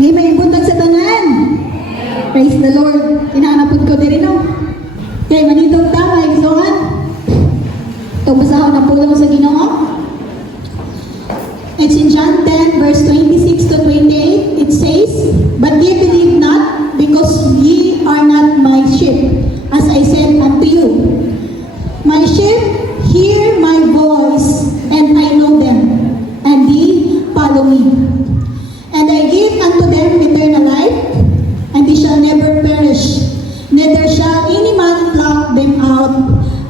Ngayon may buntag sa tanan. Praise the Lord. Kinaanapod ko din no. Kaya manitog tama, igsohan. Ito basahon na pulong sa Ginoo. It's in John 10 verse 26 to 28. It says, "But ye believe not, because ye are not my sheep, as I said unto you. My sheep hear my voice, and I know them, and ye follow me. And I give unto them eternal life, and they shall never perish, neither shall any man pluck them out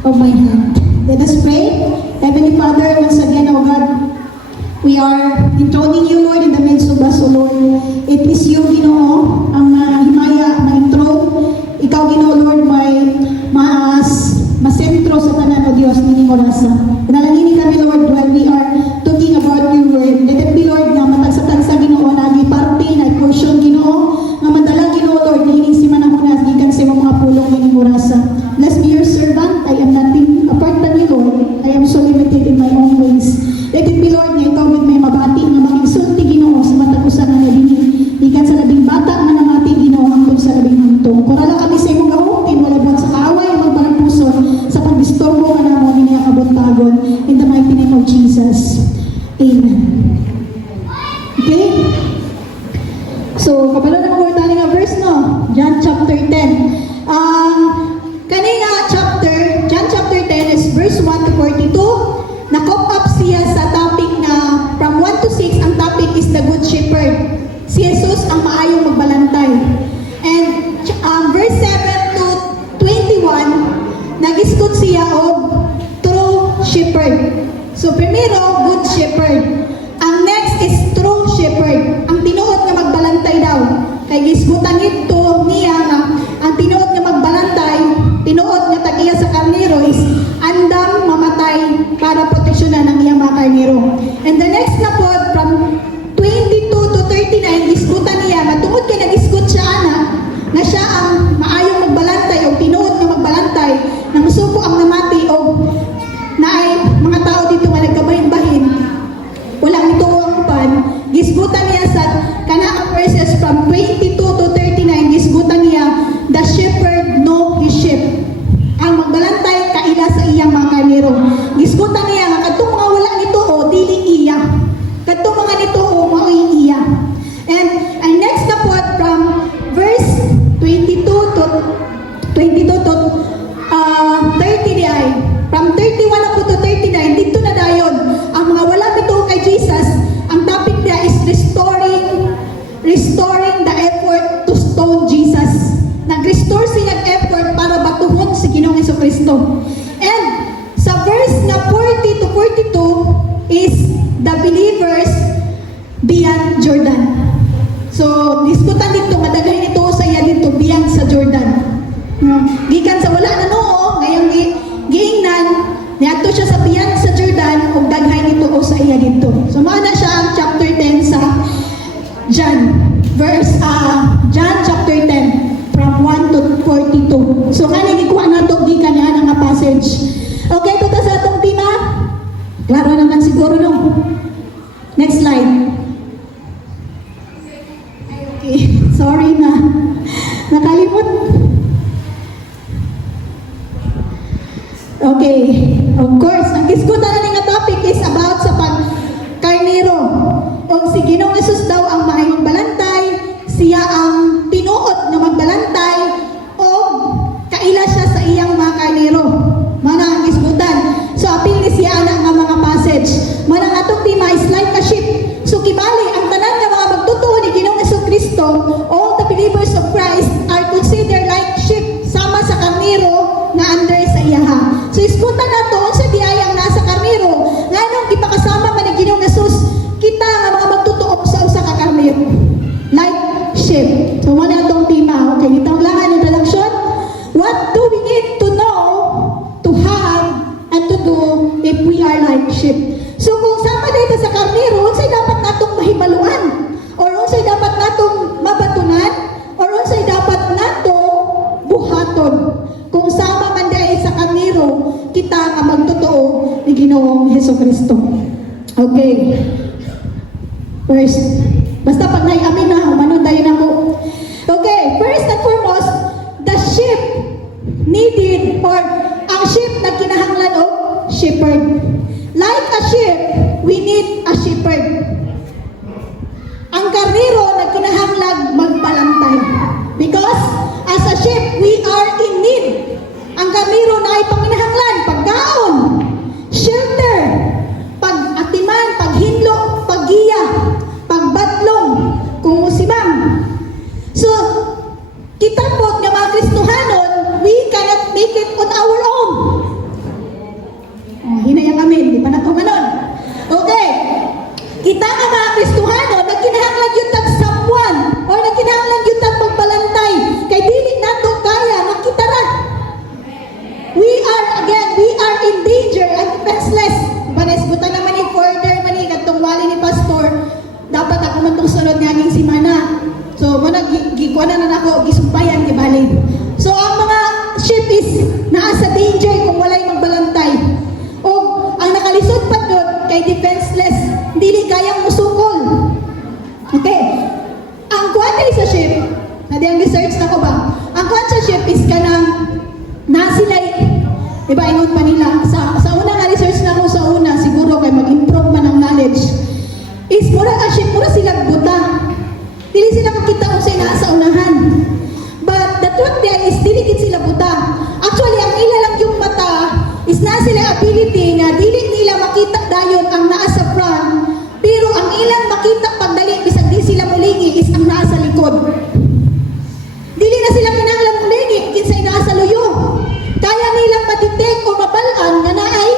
of my hand." Let us pray. Heavenly Father, once again, O God, we are enthroning you, Lord, in the midst of us, O Lord. It is you, Ginoo, ang himaya, ma-enthrone. Ikaw, Ginoo, Lord, may masentro sa tanan, O Diyos, nining orasa. Panalangin kami, Lord, while we are talking about your word. Let it be, Lord, na matagsa-tagsa, Ginoo, nagi parte, na portion, Ginoo, nga madala, Ginoo, Lord, nining si manahunas, gikan sa mga pulong nining orasa. Bless me, your servant. I am nothing apart from you, Lord. I am so limited in my own ways. Let it be, Lord, nga ikaw with may mabati nga makigsulti, Ginoo, sa matagusan nga nabini. Ikan sa labing bata nga namati, Ginoo, hangtod sa labing hangtong. Kurala kami sa imong gahutin, wala buwan sa kaaway, magparagpuson, sa pagdistorbo nga namo, niniyakabot-tagon. In the mighty name of Jesus. Amen. Okay? So, kabalo na mga tali nga verse, no? John chapter 10. Kanina chapter, John chapter 10 is verse 1 to 42. Na-cop up siya sa topic na from 1 to 6, ang topic is the Good Shepherd. Si Jesus ang maayong magbalantay. And verse 7 to 21, nag-istot siya og True Shepherd. So, primero, Good Shepherd. Ang next is True Shepherd. Ang tinuod nga magbalantay daw. Kay gisgutan ito niya nga ang tinuod nga magbalantay, tinuod nga tagiya sa karnero is andam mamatay para proteksyonan ang iyang mga karnero. And the next na po, from 22 to 39, gisgutan niya, matungod kay nag-isgut siya anak, na siya ang maayong magbalantay o tinuod nga magbalantay, nang suko ang namati o naay mga tao dito nga nagkabahin-bahin, walang ito ang pan, gisgutan niya sa kanaang verses from 22 to 39, gisgutan niya, the shepherd know his sheep. Ang magbalantay kaila sa iyang mga karnero. Gisgutan niya nga kadtong mga wala nito o dili iya. Kadtong mga nito o maoy iya. And next na po from verse 22 to 30 di ay. From 31 na po to 39, dito na dayon. Ang mga wala nito kay Jesus, ang topic niya is restoring the effort to stone Jesus. Nag-restore siya ng effort para batuhon si Ginoong Jesucristo. And sa verse na 40 to 42 is the believers beyond Jordan. So, diskutan dito, madagay nito sa iya dito, beyond sa Jordan. Gikan sa wala na noo, ngayong giingnan, niadto siya sa beyond sa Jordan, o daghay nito o sa iya dito. So, maana siya ang chapter 10 sa John chapter 10 from 1 to 42. So kanina ikuha na ito gikan niya nga passage. Okay, ito sa atong tema. Klaro naman siguro no. Next slide. Okay, sorry na. Nakalimot. Okay, of course, ang isgutan na nga topic is about sa pagkarnero. O si Ginoong Jesus daw ang maayong balantay, siya ang tinuod na magbalantay, o kaila siya sa iyang mga karnero. Mana ang isgutan. So apil ni siya na nga mga passage. Mana nga itong tema is like a sheep. So kibali, ang tanan nga mga magtutuo ni Ginoong Jesucristo, all the believers of Christ are considered like sheep, sama sa karnero nga under sa iyaha. So isgutan na to, sa diayang nasa karnero, nga nung ipakasama man ni Ginoong Jesus, kita nga mga magtutuok sa usa ka karnero. Like sheep. So wala itong tema. Okay, itong langan introduction. What do we need to know, to have, and to do if we are like sheep? So kung sama dito sa karnero, unsay dapat natong mahibaluan? Or unsay dapat natong mabatunan? Or unsay dapat natong buhaton? Kung sama man dahil sa karnero, kita nga magtotoo ni Ginoong Jesucristo. Okay. First, basta pag naiamin na, umano wala na ako gisumpayan di bali. So ang mga ship is naa sa danger kung walay magbalantay. O ang nakalisod pa doon kay defenseless, dili kayang musukol. Okay. Ang kuwantay sa ship, nadi ang research na ko ba? Ang kuwantay sa ship is kanang nasilay, diba, ingon pa nila. Sa una nga research na ko sa una, siguro kay mag-improve man ang knowledge, is mura ka ship, mura sila buta. Dili sila makita kung sa'yo na sa unahan. But the truth there is, dili kit sila buta. Actually, ang ila lang yung mata is na sila ability nga dili nila makita dayon ang naa sa front, pero ang ilang makita pagdali bisag di sila mulingi is ang naa sa likod. Dili na sila kinahanglan mulingi kinsay naa sa luyo. Kaya nilang madetect o mabalaan nga naay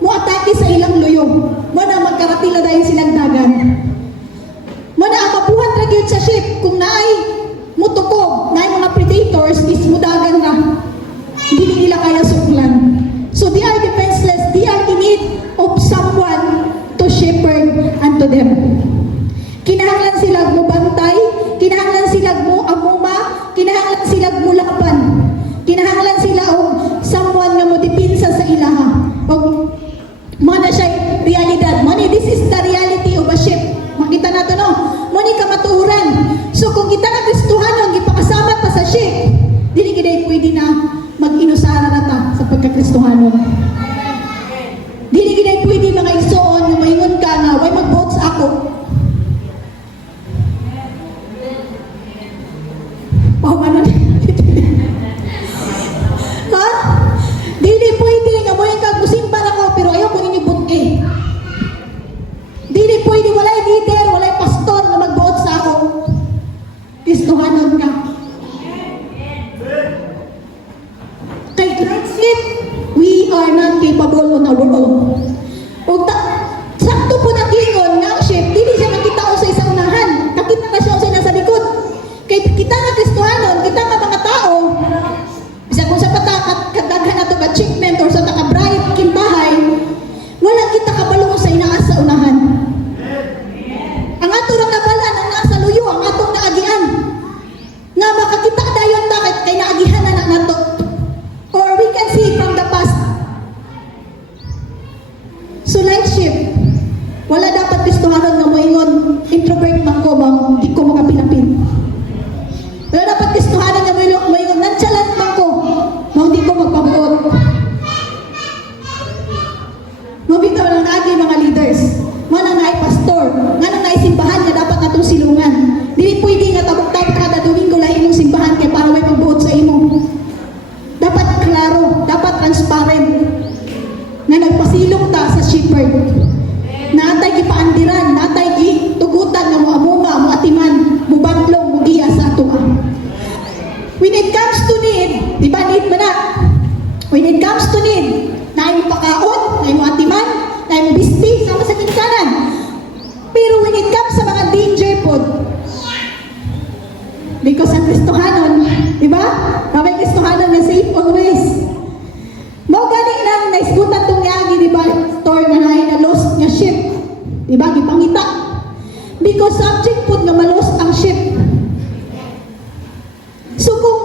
muatake sa ilang luyo. Mo na magkaratila dayon silang dagan. Mo na ang mabuhat ra gyud sa ship kung naay mutukog, naay mga predators is mudagan ra. Dili nila kaya suklan. So they are defenseless. They are in need of someone to shepherd unto them. Kinahanglan sila mo bantay, kinahanglan sila mo amuma, kinahanglan sila mo laban. Kinahanglan sila og someone nga mo dipinsa sa ilaha. Og mo na siya realidad. Mo ni this is the reality of a ship. Makita nato no. Mo ni kamatuoran. So kung kita na Kristohanon gipakasama ta sa ship, dili gid pwede na mag-inusara na ta sa pagka-Kristohanon. Dili gid pwede mga igsoon nga moingon ka nga way mag-vote sa ako. Pahumanon. Ha? Dili pwede nga moingon ka musimba na ko pero ayaw ko ninyo buti. Dili pwede walay leader, walay pastor nga mag-vote sa ako. Kristohanon ka. Kay Christ, we are not capable on our own. O sakto po na ingon nga ang ship, dili siya nakita ko sa isang unahan. Nakita na siya sa nasa likod. Kay kita nga Kristohanon, kita nga mga tao, bisa kung sa kadaghan na to ka-achievement or sa taka-bright kintahay, wala kita kabalo sa inaas sa unahan. Ang ato rang nabalan, ang nasa luyo, ang atong naagian. Nga makakita dayon ta kay naagihan na nato. Or we can see from the past. So like ship, wala dapat Kristohanon nga moingon introvert man ko bang di ko makapilapin. Wala dapat Kristohanon nga moingon nonchalant man ko bang di ko magpabuot. Mabitaw lang nagi mga leaders, manang naay pastor, nga nang naay simbahan nga dapat natong silungan. Dili pwede nga tabok-tabok kada Domingo lahi imong simbahan kay para may magbuot sa imo. Dapat klaro, dapat transparent nga nagpasilong ta sa shepherd. Naatay gipaandiran, naatay gitugutan nga moamuma, moatiman, mubadlong, mugiya sa atoa. When it comes to need, di ba need ba na? When it comes to need, naay mo pakaon, naay mo atiman, naay mo bisti, sama sa kinkanan. Pero when it comes sa mga danger po, because ang Kristohanon, di ba? Kamay Kristohanon na safe always. Mao gani nang naisgutan tong yagi, di ba? Store nga naay na lost nga ship. Di ba? Gipangita. Because subject po nga ma-lost ang ship. So kung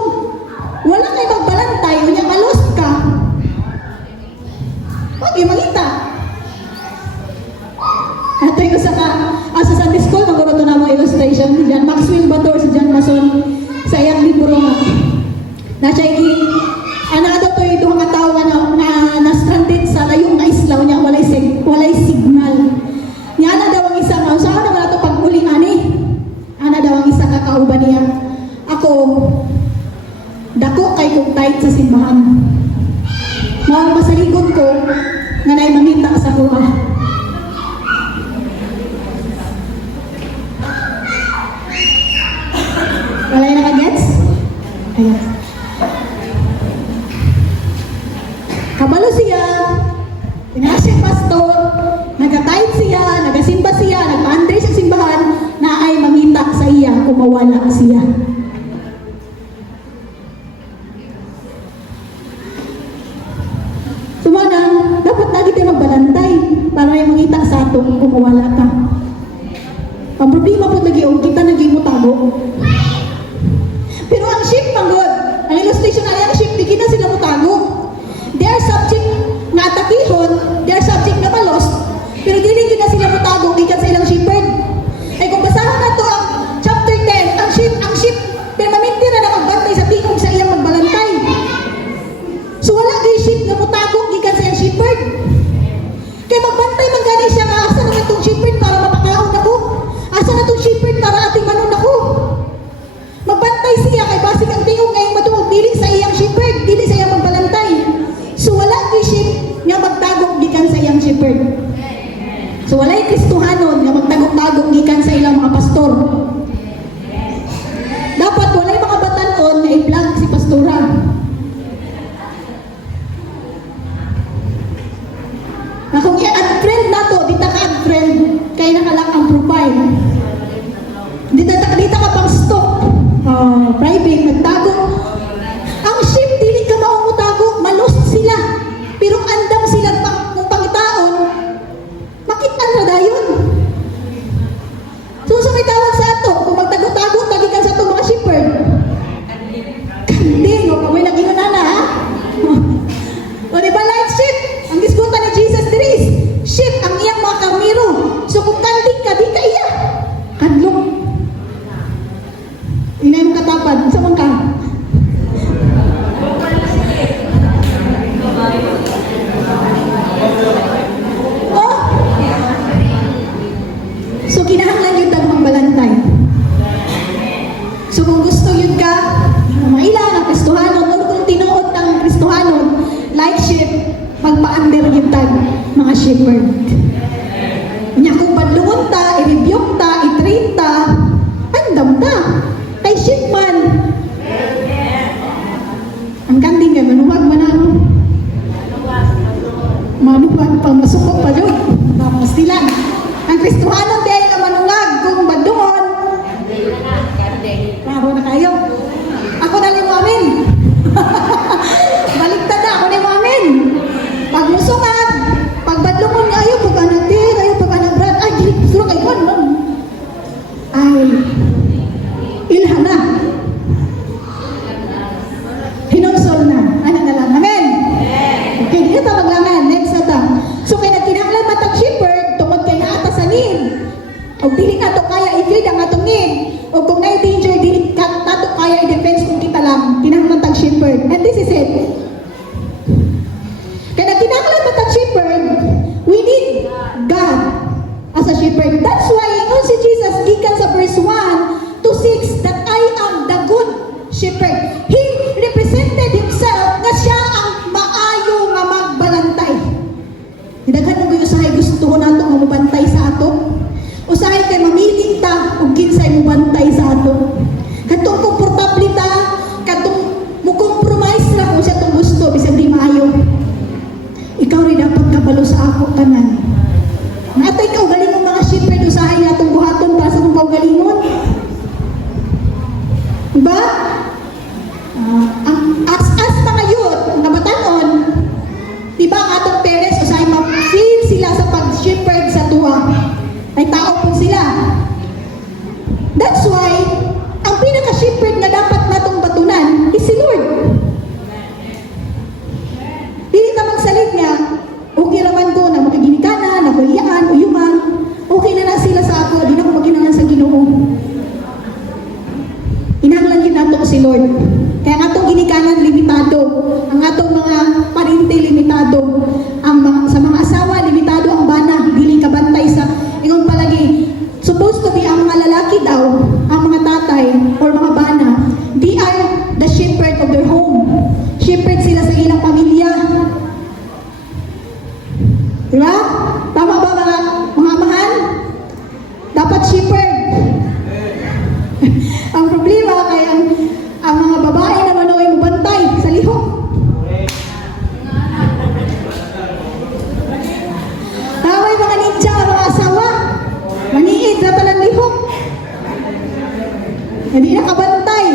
wala kay magbalantay, unya ma-lost ka, okay, mangita. Ito yung sa Sunday School, magkaroon na mo illustration si John Maxwell Bator, si John Mason, sa iyang libro nga. Na siya daw to yung katao na stranded sa layong na isla, niya walay signal. Niya na daw ang isa nga, saan naman ito pag-uli ani? Ana daw ang isa kakauban niya. Ako, dako kay kong tight sa simbahan. Mao masaligod ko, nga na'y mamita sa kuha. Walay nakagets? Ayan. Kabalo siya, tinala siya pastor, nagatight siya, nagasimba siya, nagpa-andre siya simbahan, na ay mangita sa iya kung mawala siya. Sumanang, dapat lagi tayo magbalantay para ay mangita sa ato kung mawala ka. Ang problema po lagi, kita naging mutago. Inay mo katapad, sa man ka? Oh! So, kinahanglan yun ang magbalantay. So, kung gusto yun ka, maila ng Kristohanon, o kung tinuod ng Kristohanon, like sheep, magpa-under yun tag, mga shepherd. Kanya kung padlungon ta, i-rebuke ta, i-train ta, andam ta. Kay sheep man. Ang kanding nga, manuwag man ano. Manuwag pa, masukok pa yun. Tapos sila. Ang Kristohanon dahil na manuwag, kung badungon, klaro na kayo. Ako na rin mo amin. Baliktad na, ako na mo amin. Pag musungan, pag badlungon nga ayo, pag anatin, ayo pag anabrad, ay, gusto kayo man, man. Ay, ilhan na. Hinonsol na. Anak na lang. Amen? Okay, dito ta maglangan. Next na ta. So, kaya nagkinahanglan matag shepherd, tungod kay naata sa need. O dili na to kaya i-feed ang atong need. O kung na danger, dili na to kaya i-defense kung kita lang. Kinahanglan matag shepherd. And this is it. Kaya nagkinahanglan matag shepherd, we need God as a shepherd. That's why, ingon si Jesus, gikan sa verse 1 to 6, that I am the good shepherd. He represented himself nga siya ang maayo nga magbalantay. Daghan mo yung usahay gusto nato nga mubantay sa ato. Usahay kay mamiling ta ug kinsay mubantay sa ato. Katong komportable ta, katong mo compromise na kung siya tong gusto bisag di maayo. Ikaw rin dapat kabalo sa ako tanan. Natay ka ugaling ng mga shepherd usahay natong buhaton para sa kung kaugalingon. Diba? Ang as mga youth, nga batanon, diba ang atong parents, usahay ma-feel sila sa pag-shepherd sa tuwa. Ay tao po sila. That's why, ang pinaka-shepherd nga dapat natong batunan is si Lord. Dili ka magsalit niya, okay raman ko na makaginikanan, nakuliyaan, uyuman, okay na sila sa ako, di na ko maginangan sa Ginoo. Inanglan yun nato si Lord. Kaya ang atong ginikanan limitado, ang atong mga parente limitado, ang sa mga asawa limitado ang bana, dili kabantay sa ingon palagi. Supposed to be ang mga lalaki daw, ang mga tatay or mga bana, they are the shepherd of their home. Shepherd sila sa ilang pamilya. Diba? Tama ba mga amahan? Dapat shepherd. Ang problema kay ang mga babae naman ay mabantay sa lihok. Taway mga ninja, mga asawa, maniid na talang lihok. Hindi nakabantay.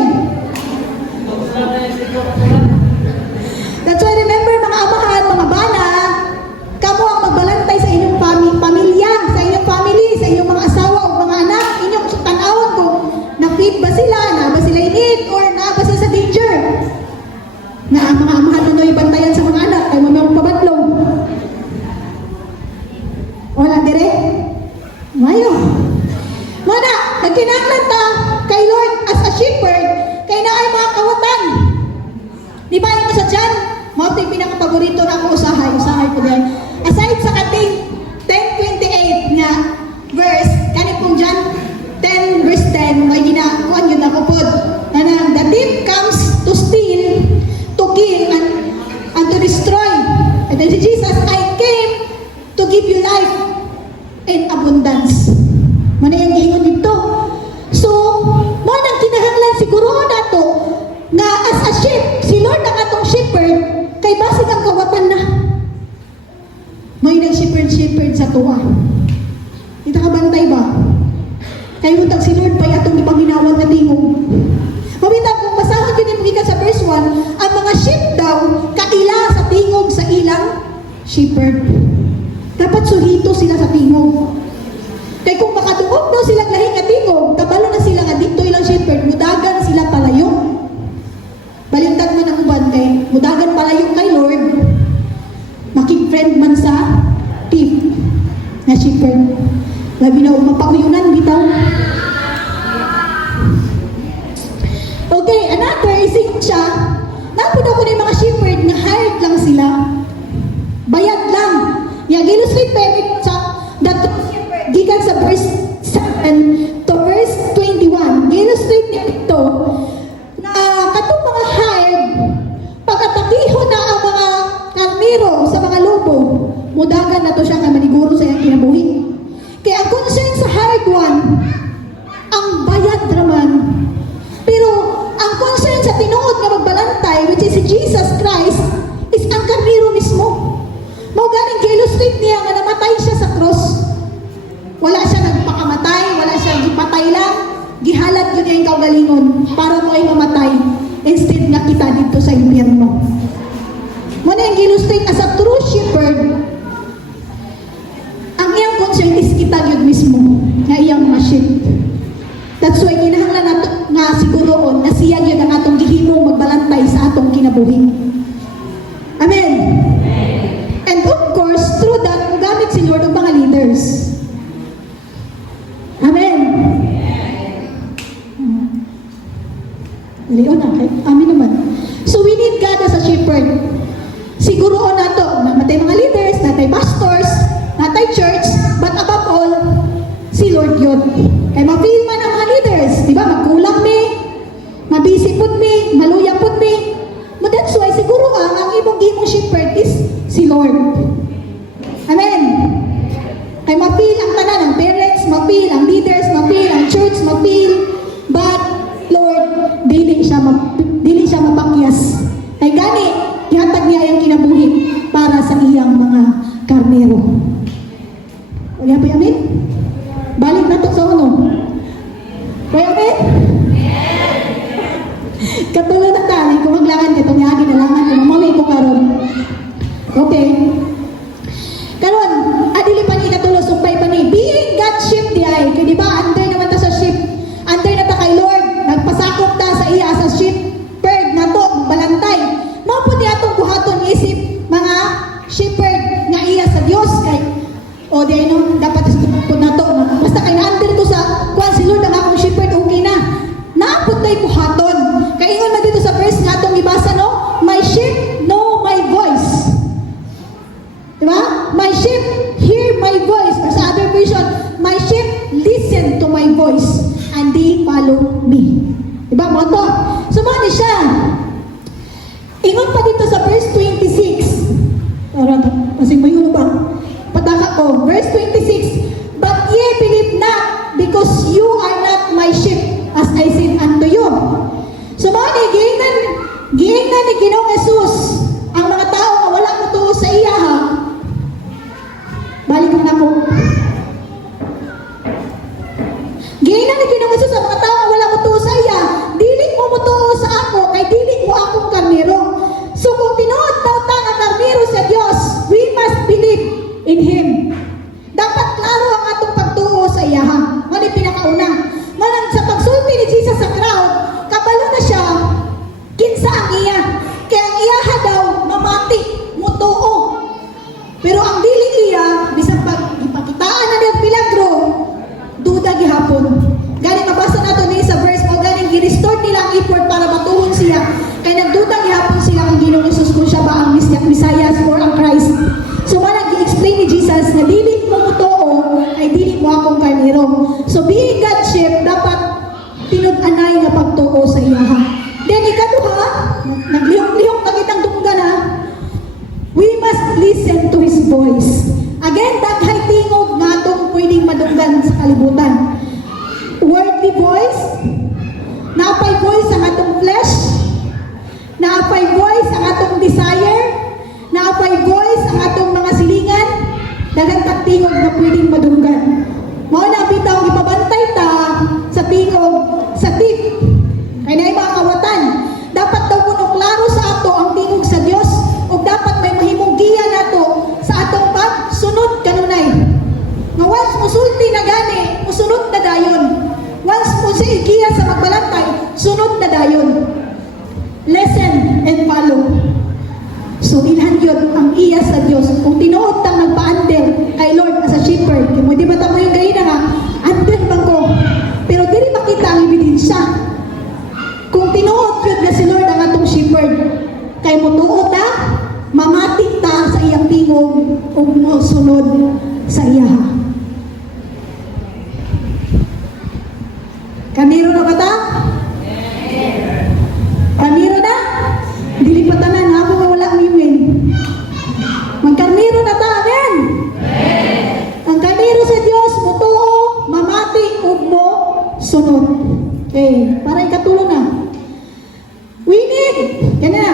That's why remember mga amahan, mga bana, kamo ang magbalantay sa inyong pamilya, sa inyong family, sa inyong mga asawa o mga anak, inyong tanawon kung na-feed ba sila, na ba sila in or na ba sila sa danger. Na ang mga amahan nunoy bantayan sa mga anak, ay mga pabatlong. Wala dire? Mayo. Mana, nagkinanglan ta kay Lord as a shepherd, kay na ay mga kawatan. Di ba yung sa dyan? Mga ito yung pinaka-paborito na ako usahay ko dyan. Aside sa kating 10:28 nga verse, kanip kong dyan, 10 verse 10, may ginakuan yun ako po. The thief comes to steal, to kill, and to destroy. And then si Jesus, I came to give you life in abundance. Jesus Christ is ang karnero mismo. Mao ganing gi-illustrate niya nga namatay siya sa cross. Wala siya nagpakamatay, wala siya gipatay lang, gihalad yun niya yung kaugalingon para mo ay mamatay instead nga kita dito sa impyerno. Muna yung gi-illustrate as a true shepherd, ang iyang concern is kita yun mismo nga iyang mga sheep. That's why kinahanglan nato nga siguroon na siya yun ang atong gihimong magbalantay sa atong kinabuhi. Amen. And of course, through that, gamit si Lord ang mga leaders. Amen. Dalion na, amin naman. So we need God as a shepherd. Siguroon nato, natay mga leaders, natay pastors, natay church, but above all, si Lord yun. Kaya ma-feel man ang mga leaders, di ba? Magkulang mi, mabisi pud mi, maluya pud mi. But that's why, siguro ang imong shepherd is si Lord. Amen. Kaya ma-feel ang tanan ng parents, ma-feel ang leaders, ma-feel ang church, ma-feel, but Lord, dili siya mapakyas. Kaya gani, ihatag niya ang kinabuhi para sa iyang mga karnero. Ulihan po yamin? Balik na to sa uno. Kaya amin? Katulad na tayo, kung maglangan dito, niyagi na langan, kung mamawi ko karon. Okay. Karon, adili pa ni katulo, sumpay pa ni, being God's sheep di ay, kaya di ba, under naman ta sa sheep, under na ta kay Lord, nagpasakop ta sa iya sa shepherd na to, balantay. Mao po di atong buhaton isip, mga shepherd nga iya sa Dios kay, o di ay no, dapat isipod na to, basta kay na-under to sa, kung si Lord ang akong shepherd, okay na. Naapot tayo buhaton. Kaya ingon na dito sa verse nga itong ibasa, no? My sheep know my voice. Diba? My sheep hear my voice. Or sa other version, my sheep listen to my voice and they follow me. Diba? Mo to. So, mani siya. Ingon pa dito sa verse 26. Masing mayo ba? Pataka ko. Verse 26. But ye believe not because you are not my sheep as I said unto you. So, mani, giingnan ni Ginoong Jesus ang mga tao na wala mo tuo sa iya, ha? Balik na ako. Giingnan ni Ginoong Jesus ang mga tao na wala mo tuo sa iya. Dili mo mo tuo sa ako, kay dili mo akong karnero. So, kung tinuod daw ta nga karnero sa Dios, we must believe in Him. Dapat klaro ang atong pagtuo sa iya, ha? Mani, pinakauna. Manang sa pagsulti ni Jesus sa crowd, kabalo na siya, kinsa ang iya. Kaya ang iya daw, mamati, mutuo. Pero ang dili iya, bisang ipakitaan na ng milagro, duda gihapon. Gani mabasa nato ni sa verse mo, ganing gi-restore nila ang effort para matuhon siya. Kaya nagduda gihapon sila ang Ginoong Jesus kung siya ba ang Messiah or ang Christ. So manang gi-explain ni Jesus na dili mo mutuo, ay dili mo akong karnero. So being God's sheep, dapat tinud-anay nga pagtuo sa iya. Then ikaduha, naglihok-lihok na kitang dunggan, ha? We must listen to His voice. Again, daghay tingog nga atong pwedeng madunggan sa kalibutan. Worldly voice, naapay voice ang atong flesh, naapay voice ang atong desire, naapay voice ang atong mga silingan, daghang tingog na pwedeng madunggan. Mao na bitaw ipabantay ta sa tingog sa tip. Kaya na mga kawatan, dapat daw kuno klaro sa ato ang tingog sa Dios ug dapat may mahimong giya nato sa atong pagsunod kanunay. Nga once musulti na gani, musunod na dayon. Once mo sa giya sa magbalantay, sunod na dayon. Listen and follow. So ilhan yun ang iya sa Dios. Kung tinuod tang nagpa-under kay Lord as a shepherd, kaya mo di ba tamo yung gahina nga, under bang ko? Pero dili makita ang ebidensya. Kung tinuod yun na si Lord ang atong shepherd, kay mo tuod ta, mamatik ta sa iyang tingog o mo sunod sa iya. Kaniro na ba ta? Kaniro na? Dili pa tanan, ako nga wala miwin. Magkarniro na ta, amen? Ang kaniro sa Dios, mutuo, mamati, ug mo sunod. Okay, para ikatulo na. We need, yan na.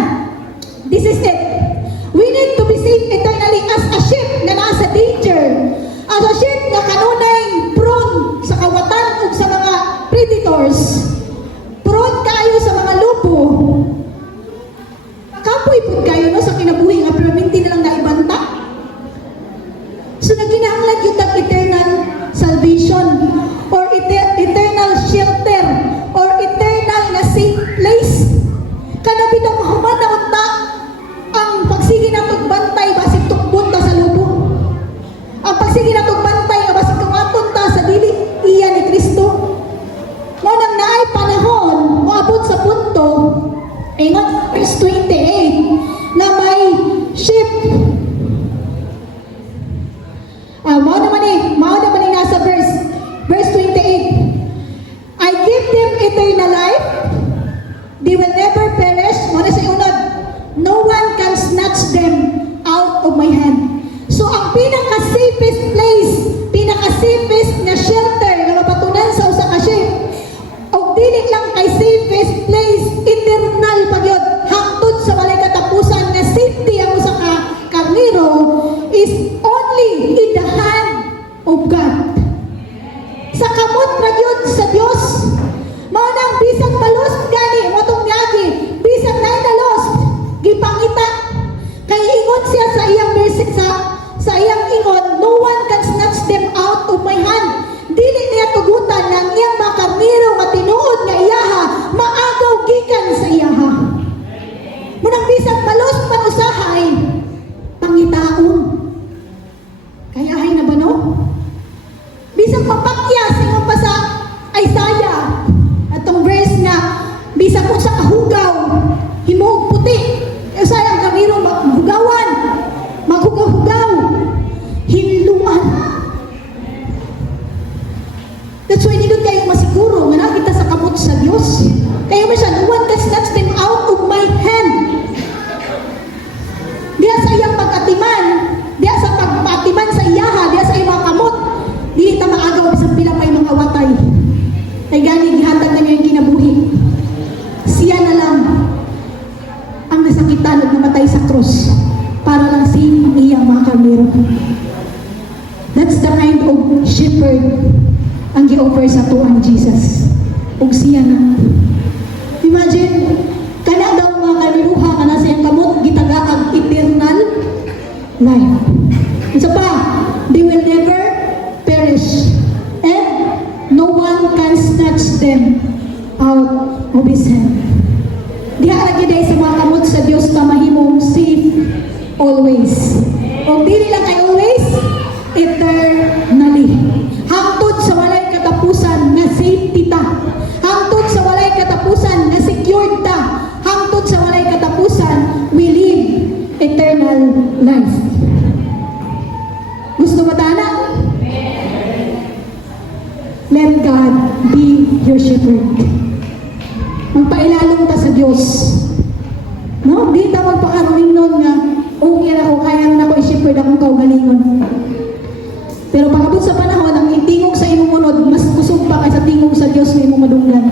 They will never perish. Muna sa unod, no one can snatch them out of my hand. So ang pinaka-safest place, pinaka-safest na shelter na mapatunan sa usa ka ship, o dili lang kay safest place, eternal pagyod, hangtod sa walay katapusan na safety ang usa ka karniro is only in the hand of God. Sa kamot ragyod sa Dios, mao nang bisag malos gani motong yagi, bisag nay nalos gipangita kay ingon siya sa iyang verse sa iyang ingon, no one can snatch them out of my hand. Dili niya tugutan ng iyang mga karniro nga tinuod nga iyaha maagaw gikan sa iyaha. Munang bisag malos man usahay pangitaon. Kaya hay na ba no? Bisag mapakya singon pa sa Isaiah atong verse nga bisag kung sa kahugaw himuog puti. Isaiah ang karniro maghugawan, maghugaw-hugaw, hinluan. That's why nindot kayo masiguro nga nakita sa kamot sa Dios. Kaya mo siya, no one can snatch them out of my hand. Diya sa iyang pag-atiman, diya sa pag-atiman sa iyaha, diya sa iyang mga kamot, di ta maagaw bisang pila pa yung mga watay. Kay gani gihatag na niya yung kinabuhi. Siya na lang ang nasakitan at namatay sa krus para lang sin iyang mga karniro. That's the kind of shepherd ang gi-offer sa tuang Jesus. Ug siya na. Imagine, kana daw mga kaniruha ka na sa iyang kamot, gitagaag eternal life. Isa pa, they will never perish. And no one can snatch them out of his hand. Diha lagi day sa mga kamot sa Dios na mahimong safe always. O dili lang kay always, eternally. Hangtod sa walay katapusan na safety ta. Hangtod sa walay katapusan na secured ta. Hangtod sa walay katapusan, we live eternal life. Gusto ba tana? Let God be your shepherd. Magpailalong ta sa Diyos. No? Di ta magpakaroling nun nga, okay na ko, kaya na ko i-shepherd akong kaugalingon. Pero pagabot sa panahon, ang itingog sa imong munod, mas kusog pa kaysa tingog sa Diyos na imong madunggan.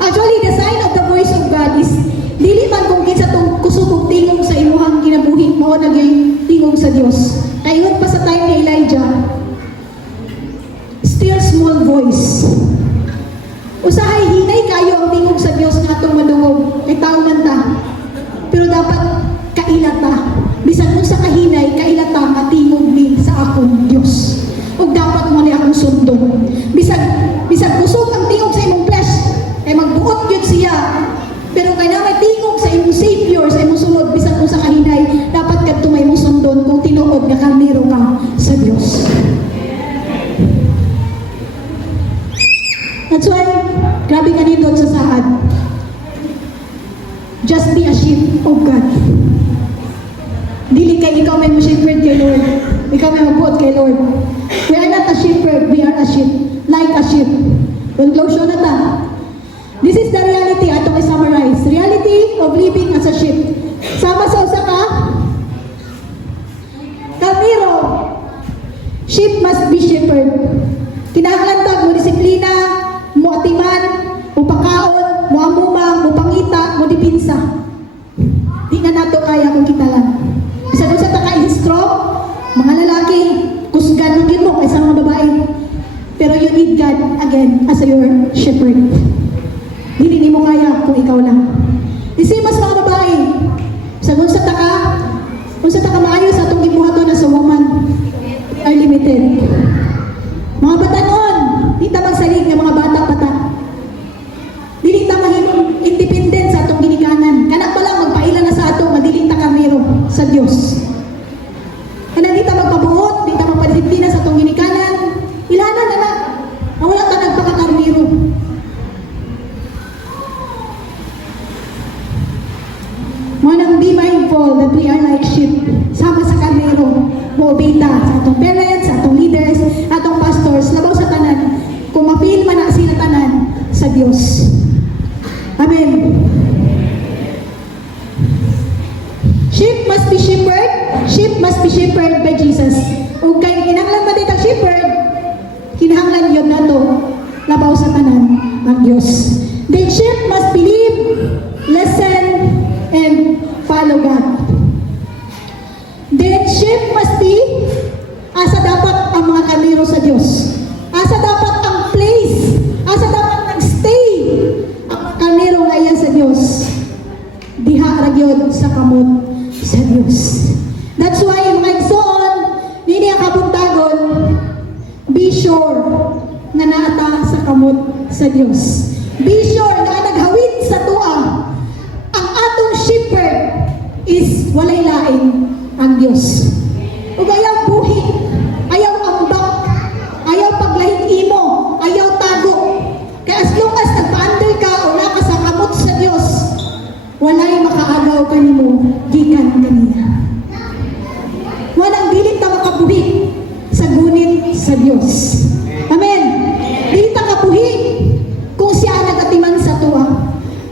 Actually, the sign of the voice of God is, dili man kung kinsa tong kusog og tingog sa imuhang kinabuhi, mao naging tingog sa Diyos. Kayon pa sa time ni Elijah, still small voice. Usahay hinay kayo ang tingog sa Dios nga atong madungog kay tao man ta. Pero dapat kailata. Bisan kung sa kahinay, kailata matingog din sa akong Dios. Ug dapat mo ni akong sundon. Bisan kusog ang tingog sa imong flesh, kay magbuot gyud siya. Pero kay na may tingog sa imong Savior, sa imong sulod, bisan kung sa kahinay, dapat kadto may imong sundon kung tinuod nga karniro ka sa Dios. That's why, grabe ka nindot sa sahad. Just be a sheep of God. Dili kay ikaw may shepherd kay Lord. Ikaw may magbuot kay Lord. We are not a shepherd, we are a sheep. Like a sheep. Conclusion na ta. This is the reality atong i-summarize. Reality of living as a sheep. Sama sa usa ka karniro. Sheep must be shepherd. Kinahanglan tag mo disiplina, mo atiman, mo pakaon, mo amumang, mo pangita, mo dipinsa. Di nga nato kaya kung kita lang. Isa doon sa taka-instruct, mga lalaki, kusgan ng mo kaysa mga babae. Pero you need God, again, as your shepherd. Hindi mo kaya kung ikaw lang. Isimas mga babae, sa doon sa taka maayo sa itong ibuhato na sa woman are limited. Mga batanon, di ta magsalig ng mga bata pata. Dili ta mahimong independent sa atong ginikanan. Kanak pa lang magpaila na sa ato, madili ta kamero sa Dios. Kana di ta magpabuot, di ta magpadisiplina sa atong ginikanan. Ilanan na na. Wala ta nagpakakarniro. Manang be mindful that we are like sheep. Sama sa karniro, moobita sa atong parents, sa atong leaders, atong pastors, labaw sa tanan. Kung mapil man na sila tanan sa Dios. Amen. Diyos. The sheep must believe, listen, and follow God. The sheep must be, asa dapat ang mga kaniro sa Diyos. Asa dapat ang place, asa dapat nag-stay ang kaniro ngayon sa Diyos. Diha ragyod sa kamot sa Diyos. That's why yung igsoon, nini ang kabuntagon, be sure nga naata sa kamot sa Diyos. Be sure nga naghawid sa tua. Ang atong shepherd is walay lain ang Diyos. Ug ayaw buhi, ayaw ambak, ayaw paglahing imo, ayaw tago. Kaya as long as nagpa-under ka o naka sa kamot sa Diyos, walay makaagaw kanimo gikan kaniya. Walang dili ta makabuhi sa gunit sa Diyos. Amen. Dili ta kabuhi kung siya nagatiman sa tuwa.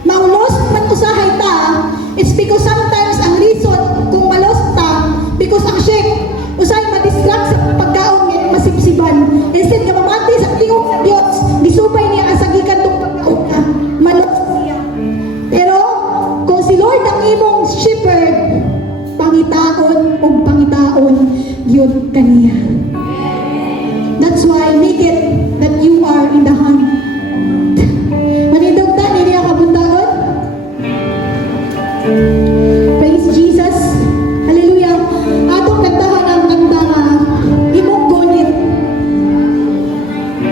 Maulos man usahay ta, it's because sometimes ang reason kung malos ta, because ang sheep, usay ma-distract sa pagkaon niya masipsiban. Instead nga mamati sa tingog sa Diyos, gisupay niya ang sagikan tong pagkaon niya, malos siya. Pero, kung si Lord ang imong shepherd, pangitaon o pangitaon, yun kaniya. That's why, make it that you are in the hand. Manindog ta, hindi niya kabuntagon? Praise Jesus. Hallelujah. Atong kantahan ang kanta nga, imong gunit.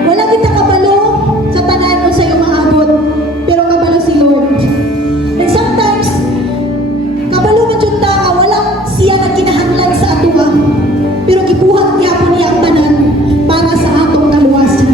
Wala kita kabalo sa tanan o sa iyong maabot, pero kabalo si Lord. And sometimes, kabalo man yun ta, wala siya na kinahanglan sa atuwa, pero gibuhat niya po niya ang tanan para sa atong kaluwasan.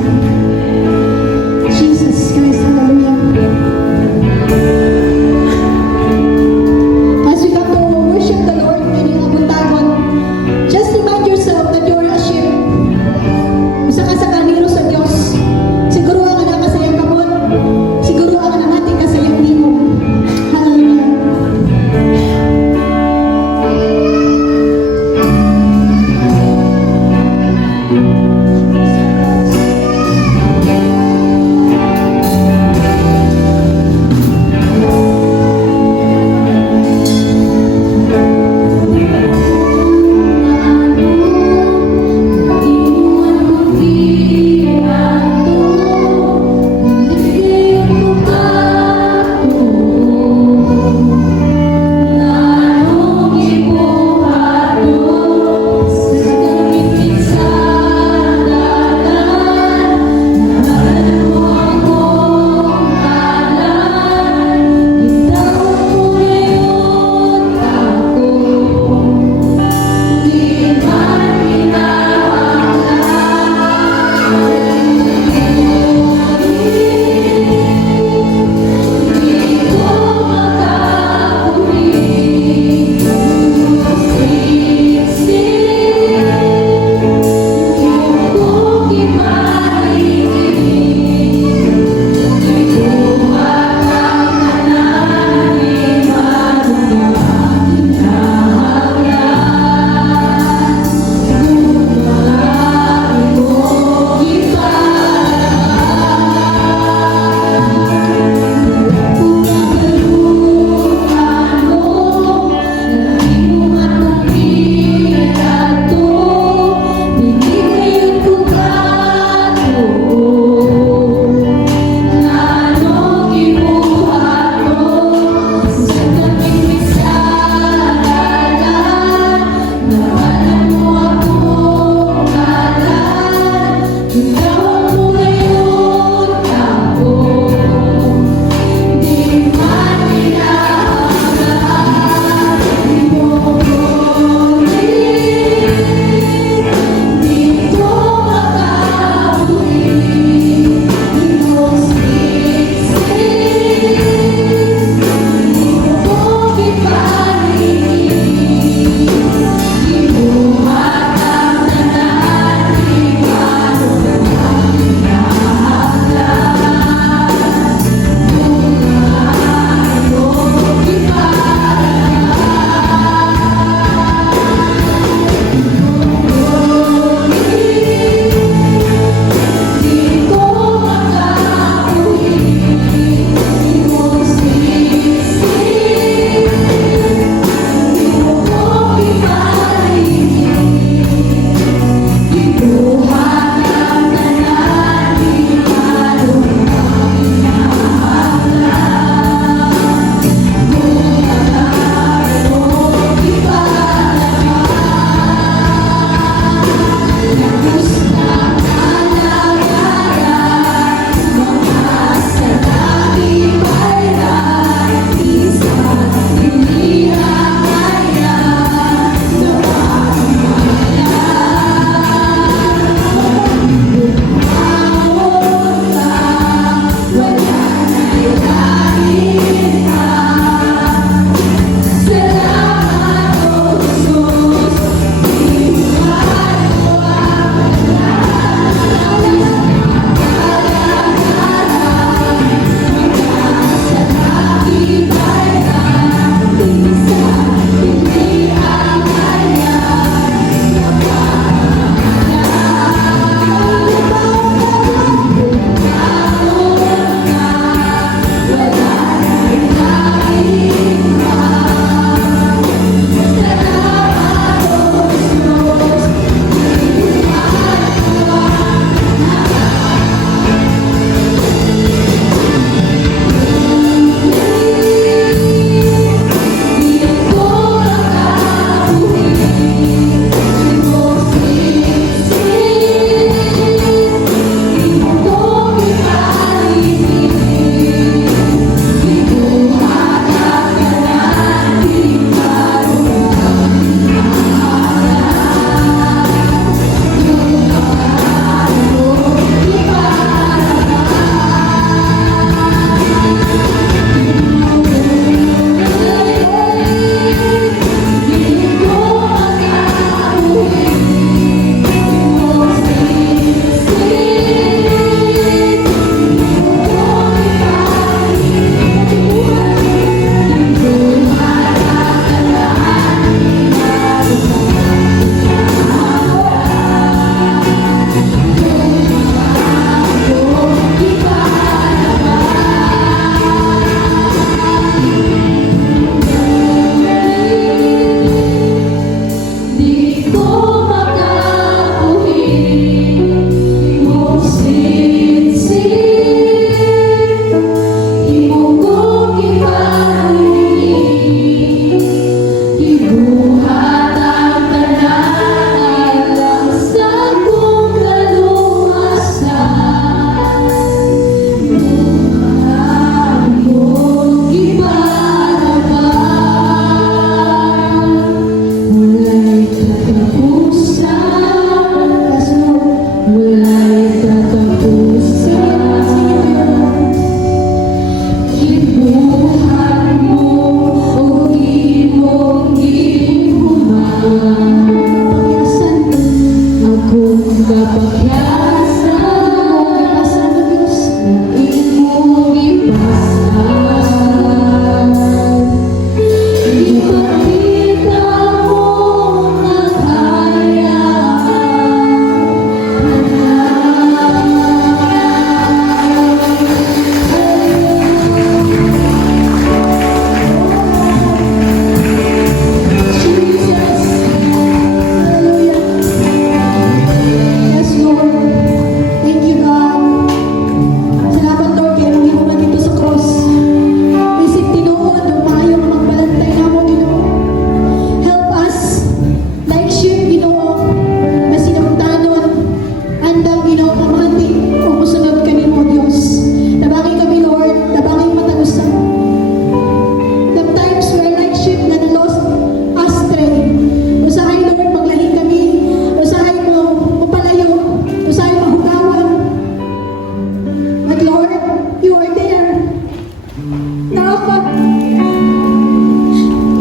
Nakaka...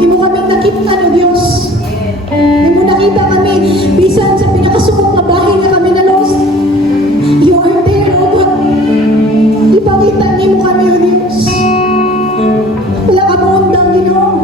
Imo kaming nakita no Diyos. Imo nakita kami, bisan sa pinakasukong na bahay nga kami na lost. You are there, O God. Ipakita nimo kami, O Diyos. Wala ka mo undang, Ginoo.